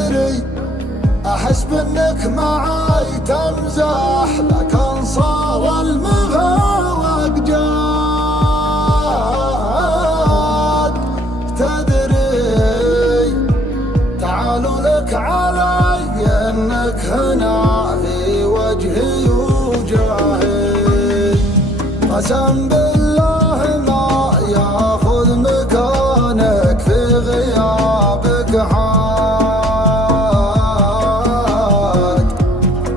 تدري أحس بأنك معاي تمزح، لكن صار المفارق جاد. تدري تعالوا لك علي أنك هنا في وجهي وجاهي، قسم بالله ما ياخذ مكانك في غيابك حاد.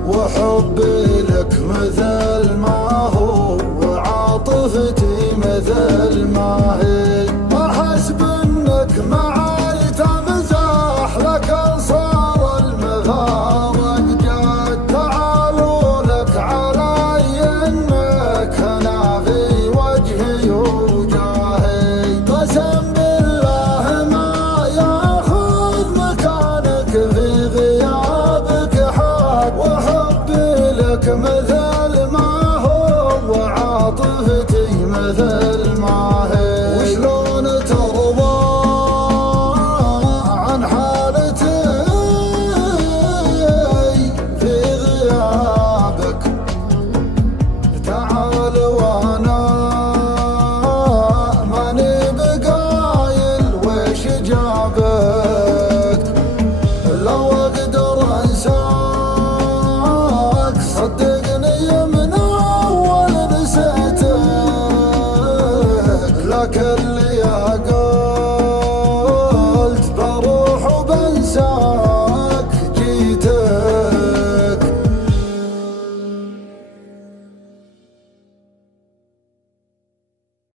وحبي لك مثل ما هو وعاطفتي مثل ما هي، أحس بأنك معاي تمزح، لكن صار المفارق جاد. تعالوا لك علي أنك هنا في وجهي وجاهي، قسم بالله ما ياخذ مكانك في غيابك حاد. وحبي لك مثل ما هو وعاطفتي مثل